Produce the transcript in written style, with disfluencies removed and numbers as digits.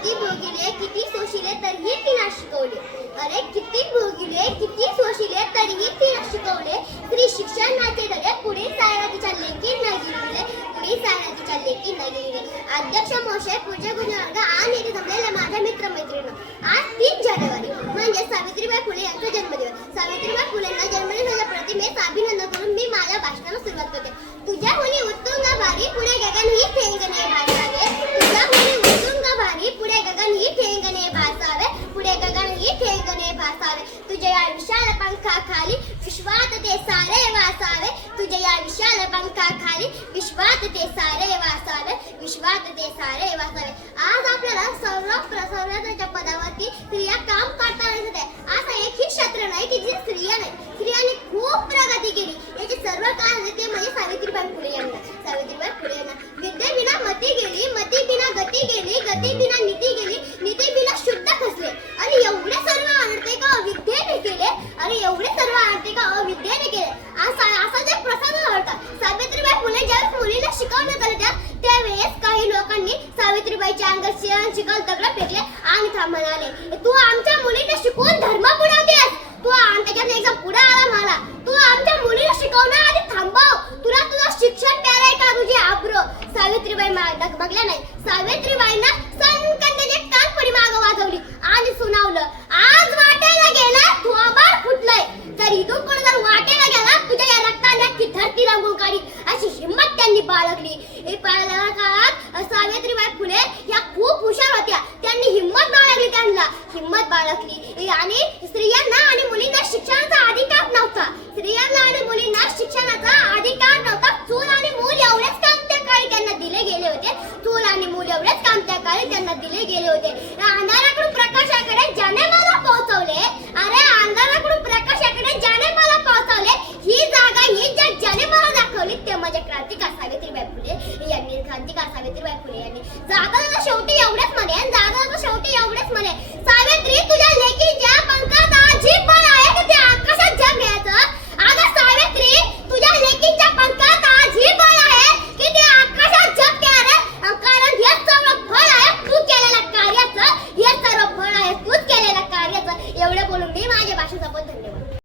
किती भोगिले किती सोशिले तरीही तिला शिकवले. अरे किती भोगिले किती सोशिले तरीही तिला शिकवले. स्त्री शिक्षणाचे धडे पुढे सायरातीच्या लेखी न गिरविले. पुढे सायरातीच्या लेखी न गिरविले. अध्यक्ष महोदय, पूज्य गुरुवर्ग आणि इथे जमलेल्या माझ्या मित्रमैत्रिणी, आज 3 जानेवारी म्हणजे सावित्रीबाई फुले यांचा जन्मदिवस. सावित्रीबाई फुलेंना जन्मदिनाच्या प्रतिमेत अभिनंदन करून मी माझ्या भाषणाला सुरुवात करते. तुझ्या मुली उत्तुंग भारी पुढे गगन ही ठेंगणे भासावे. तुझ्या मुली उत्तुंग भारी पुढे गगन ही ठेंगणे भासावे. पुढे गगन ही ठेंगणे भासावे. तुझ्या या विशाल पंखाखाली विश्वात ते सारे वासावे. तुझ्या या विशाल पंखाखाली विश्वात ते सारे वासावे. विश्वात ते सारे वासावे. आज आपल्याला सर्वसाधारणाच्या पदावरती स्त्रिया काम करताना दिसत आहे. असं एकही क्षेत्र नाही की जी स्त्रिया नाही. स्त्रियांनी खूप प्रगती केली. याचे सर्व कारण ते म्हणजे सावित्रीबाई फुले यांना. सावित्रीबाई फुले यांना विद्येविना मती गेली, मती बिना गती गेली, गती बिना नीती गेली, नीती बिना शुद्ध खसले. आणि एवढे सर्व आणते का अविद्येने केले. आणि एवढे सर्व आणते का अविद्येने केले. असा जे प्रसंग घडतात. सावित्रीबाई फुले ज्यावेळेस मुलीला शिकवण्यात आले त्यावेळेस काही लोकांनी सावित्रीबाईच्या अंगात शिकल दगड फेकले आणि म्हणाले, तू आमच्या मुलीला शिकवून धर्म पुढवतेस. तू त्याच्यात एकदम पुढे आला मला. तू आमच्या मुलीला शिकवणं आधी थांबव. तुझं शिक्षण प्याराय का तुझी आब्रो. सावित्रीबाई बघल्या नाही. सावित्रीबाईंना सनकन त्याचे कानपडी मागं वाजवली आणि सुनावलं, आज वाटेला गेला थोबाड फुटलंय. जर इथून पुढे जर वाटेला गेला तुझ्या या रक्ताने की धरती रंगून काढी. अशी हिंमत त्यांनी बाळगली. हे पहिल्या काळात सावित्रीबाई फुले या खूप हुशार होत्या. त्यांनी हिंमत बाळगली. त्यांना हिंमत बाळगली. आणि स्त्रियांना आणि मुलींना शिक्षणाचा अधिकार नव्हता. स्त्रियांना आणि मुलींना शिक्षणाचा अधिकार नव्हता. चूल आणि मूल एवढेच काम त्या काळी त्यांना दिले गेले होते. चूल आणि मूल एवढेच काम त्या काळी त्यांना दिले गेले होते.